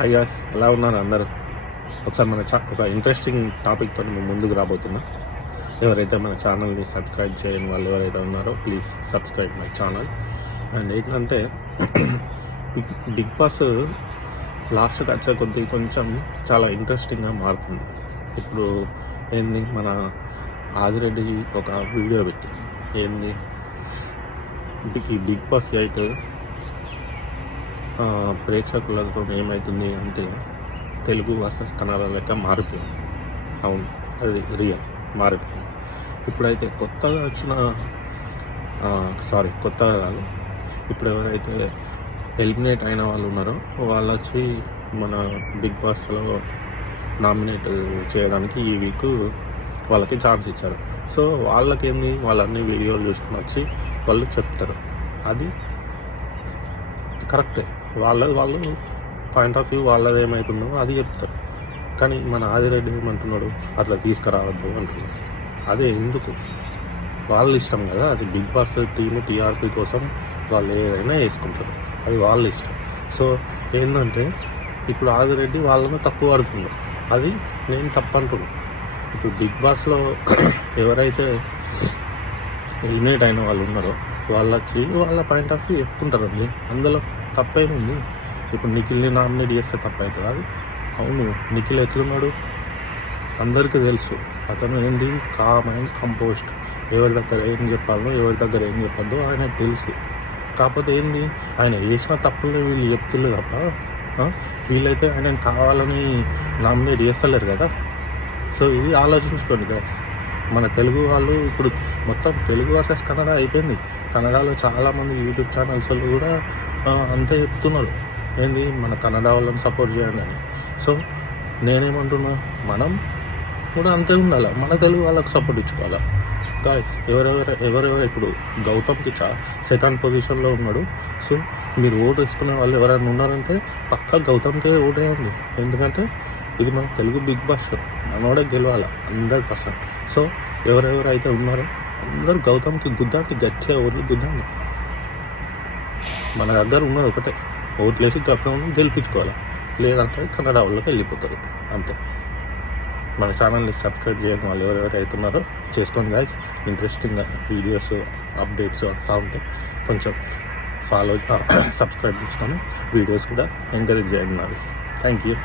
Hi guys, ఎలా ఉన్నారు అందరూ? ఒకసారి మన ఒక ఇంట్రెస్టింగ్ టాపిక్తో మేము ముందుకు రాబోతున్నాం. ఎవరైతే మన ఛానల్ని సబ్స్క్రైబ్ చేయని వాళ్ళు ఎవరైతే ఉన్నారో please subscribe my channel. And ఏంటంటే బిగ్ బాస్ లాస్ట్కి వచ్చే కొద్ది కొంచెం చాలా ఇంట్రెస్టింగ్గా మారుతుంది. ఇప్పుడు ఏంది, మన ఆదిరెడ్డి ఒక వీడియో పెట్టి ఏంది ఈ బిగ్ బాస్ 8 ప్రేక్షకులతో ఏమవుతుంది అంటే తెలుగు వర్సెస్ కన్నడ లెక్క మారిపోయింది. అవును, అది రియల్ మారిపోయింది. ఇప్పుడైతే కొత్తగా వచ్చిన కొత్తగా కాదు, ఇప్పుడు ఎవరైతే ఎలిమినేట్ అయిన వాళ్ళు ఉన్నారో వాళ్ళు వచ్చి మన బిగ్ బాస్లో నామినేట్ చేయడానికి ఈ వీక్ వాళ్ళకి ఛాన్స్ ఇచ్చారు. సో వాళ్ళకేంది, వాళ్ళన్ని వీడియోలు చూసుకుని వచ్చి వాళ్ళు చెప్తారు. అది కరెక్టే, వాళ్ళు పాయింట్ ఆఫ్ వ్యూ వాళ్ళది ఏమవుతుందో అది చెప్తారు. కానీ మన ఆదిరెడ్డి ఏమంటున్నాడు, అట్లా తీసుకురావద్దు అంటున్నాడు. అదే ఎందుకు, వాళ్ళ ఇష్టం కదా. అది బిగ్ బాస్ టీము టీఆర్పీ కోసం వాళ్ళు ఏదైనా వేసుకుంటారు, అది వాళ్ళ ఇష్టం. సో ఏంటంటే ఇప్పుడు ఆదిరెడ్డి వాళ్ళను తప్పు పడుతున్నారు, అది నేను తప్పు అంటున్నాను. ఇప్పుడు బిగ్ బాస్లో ఎవరైతే ఎలిమినేట్ అయిన వాళ్ళు ఉన్నారో వాళ్ళు వచ్చి వాళ్ళ పాయింట్ ఆఫ్ వ్యూ చెప్పుకుంటారండి. అందులో తప్పేముంది? ఇప్పుడు నిఖిల్ని నామినేట్ చేస్తే తప్పు అవుతుంది అది? అవును, నిఖిల్ ఎట్లున్నాడు అందరికీ తెలుసు. అతను ఏంది, కామ్ అండ్ కంపోస్ట్. ఎవరి దగ్గర ఏం చెప్పాలో ఎవరి దగ్గర ఏం చెప్పద్దో ఆయనకు తెలుసు. కాకపోతే ఏంది, ఆయన చేసిన తప్పుల్ని వీళ్ళు చెప్తున్నారు తప్ప వీళ్ళైతే ఆయనను కావాలని నామినేట్ చేస్తలేరు కదా. సో ఇది ఆలోచించుకోండి కదా. మన తెలుగు వాళ్ళు ఇప్పుడు మొత్తం తెలుగు వర్సెస్ కన్నడ అయిపోయింది. కన్నడలో చాలామంది యూట్యూబ్ ఛానల్స్ కూడా అంతే చెప్తున్నారు, ఏంది మన కన్నడ వాళ్ళని సపోర్ట్ చేయండి అని. సో నేనేమంటున్నా, మనం కూడా అంతే ఉండాలి, మన తెలుగు వాళ్ళకి సపోర్ట్ ఇచ్చుకోవాలి. గాయ్స్, ఎవరెవరు ఇప్పుడు గౌతమ్కి సెకండ్ పొజిషన్లో ఉన్నాడు. సో మీరు ఓటు వేసుకునే వాళ్ళు ఎవరైనా ఉన్నారంటే పక్కా గౌతమ్కే ఓటేయండి. ఎందుకంటే ఇది మన తెలుగు బిగ్ బాస్ షో, మనోడే గెలవాలి 100%. సో ఎవరెవరైతే ఉన్నారో అందరూ గౌతమ్కి గుద్దండి, గట్టిగా ఓట్లు గుద్దండి. మన దగ్గర ఉన్నది ఒకటే, ఓట్లేసి గౌతమ్ గెలిపించుకోవాలి. లేదంటే కన్నడ వాళ్ళకి వెళ్ళిపోతారు అంతే. మన ఛానల్ని సబ్స్క్రైబ్ చేయడం వాళ్ళు ఎవరెవరు అవుతున్నారో చేసుకోండి గాయ్స్. ఇంట్రెస్టింగ్ వీడియోస్ అప్డేట్స్ వస్తూ ఉంటాయి, కొంచెం సబ్స్క్రైబ్ చేసుకొని వీడియోస్ కూడా ఎంకరేజ్ చేయండి. Thank you.